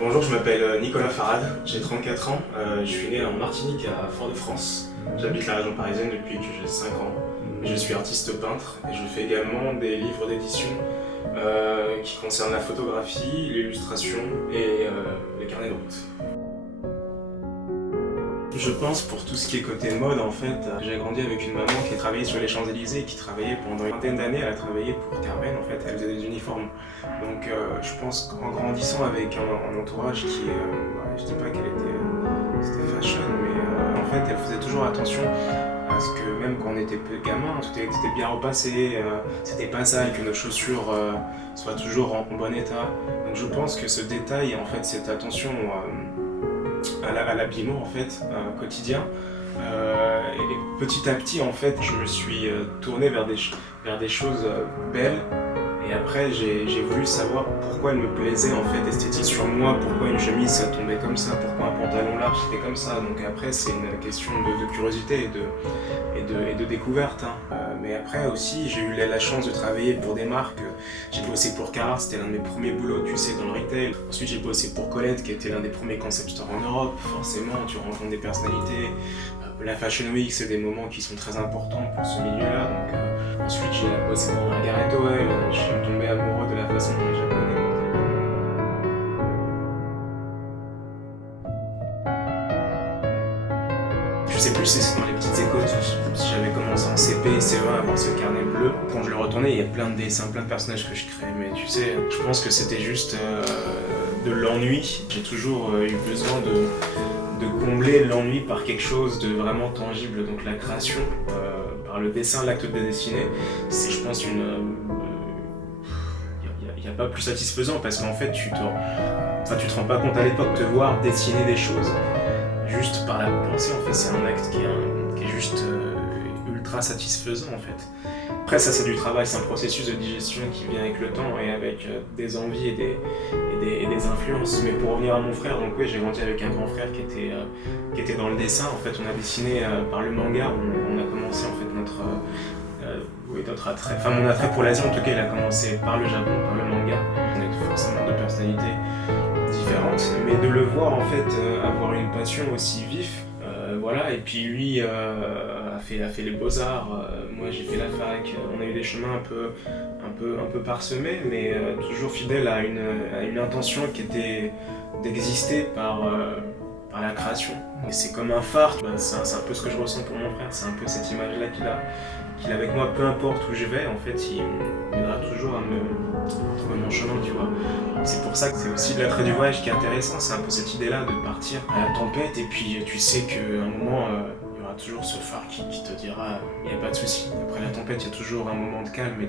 Bonjour, je m'appelle Nicolas Farad, j'ai 34 ans, je suis né en Martinique à Fort-de-France. J'habite la région parisienne depuis que j'ai 5 ans. Je suis artiste peintre et je fais également des livres d'édition qui concernent la photographie, l'illustration et les carnets de route. Je pense pour tout ce qui est côté mode en fait, j'ai grandi avec une maman qui travaillait sur les Champs-Élysées et qui travaillait pendant une vingtaine d'années, elle a travaillé pour Carmen en fait, elle faisait des uniformes. Donc je pense qu'en grandissant avec un entourage qui je dis pas qu'elle c'était fashion, mais en fait elle faisait toujours attention à ce que même quand on était gamin, tout était bien repassé, c'était pas sale, que nos chaussures soient toujours en bon état. Donc je pense que ce détail, en fait, cette attention à l'habillement en fait quotidien et petit à petit en fait je me suis tourné vers des choses belles et après j'ai voulu savoir pourquoi elle me plaisait en fait esthétique sur moi, pourquoi une chemise ça tombait comme ça, pourquoi un pantalon large c'était comme ça. Donc après c'est une question de curiosité et de découverte hein. Mais après aussi j'ai eu la chance de travailler pour des marques. J'ai bossé pour Carhartt, c'était l'un de mes premiers boulots tu sais dans le retail. Ensuite j'ai bossé pour Colette qui était l'un des premiers concept stores en Europe. Forcément tu rencontres des personnalités. La Fashion Week c'est des moments qui sont très importants pour ce milieu là. Donc ensuite j'ai bossé pour Margaret Howell. Je suis tombé amoureux de la façon dont les Japonais je sais plus si c'est dans les petites écoles, si j'avais commencé en CP et CE1 à avoir ce carnet bleu. Quand je le retournais, il y a plein de dessins, plein de personnages que je créais, mais tu sais, je pense que c'était juste de l'ennui. J'ai toujours eu besoin de combler l'ennui par quelque chose de vraiment tangible, donc la création, par le dessin, l'acte de dessiner, c'est je pense il n'y a pas plus satisfaisant parce qu'en fait tu te rends pas compte à l'époque de voir dessiner des choses juste par la pensée en fait, c'est un acte qui est juste ultra satisfaisant en fait. Après ça c'est du travail, c'est un processus de digestion qui vient avec le temps et avec des envies et des influences. Mais pour revenir à mon frère, donc oui j'ai grandi avec un grand frère qui était dans le dessin. En fait on a dessiné par le manga, on a commencé en fait notre attrait, enfin mon attrait pour l'Asie en tout cas il a commencé par le Japon, par le manga. On est forcément deux personnalités différentes, mais de le voir en fait avoir une passion aussi vif, voilà. Et puis lui a fait les beaux-arts, moi j'ai fait la fac, on a eu des chemins un peu parsemés, mais toujours fidèle à une intention qui était d'exister par la création. Et c'est comme un phare, c'est un peu ce que je ressens pour mon frère, c'est un peu cette image-là qu'il a avec moi, peu importe où je vais, en fait, il m'aidera toujours à me trouver mon chemin, tu vois. C'est pour ça que c'est aussi l'attrait du voyage qui est intéressant, c'est un peu cette idée-là de partir à la tempête et puis tu sais qu'à un moment, il y aura toujours ce phare qui te dira il n'y a pas de souci. Après la tempête, il y a toujours un moment de calme et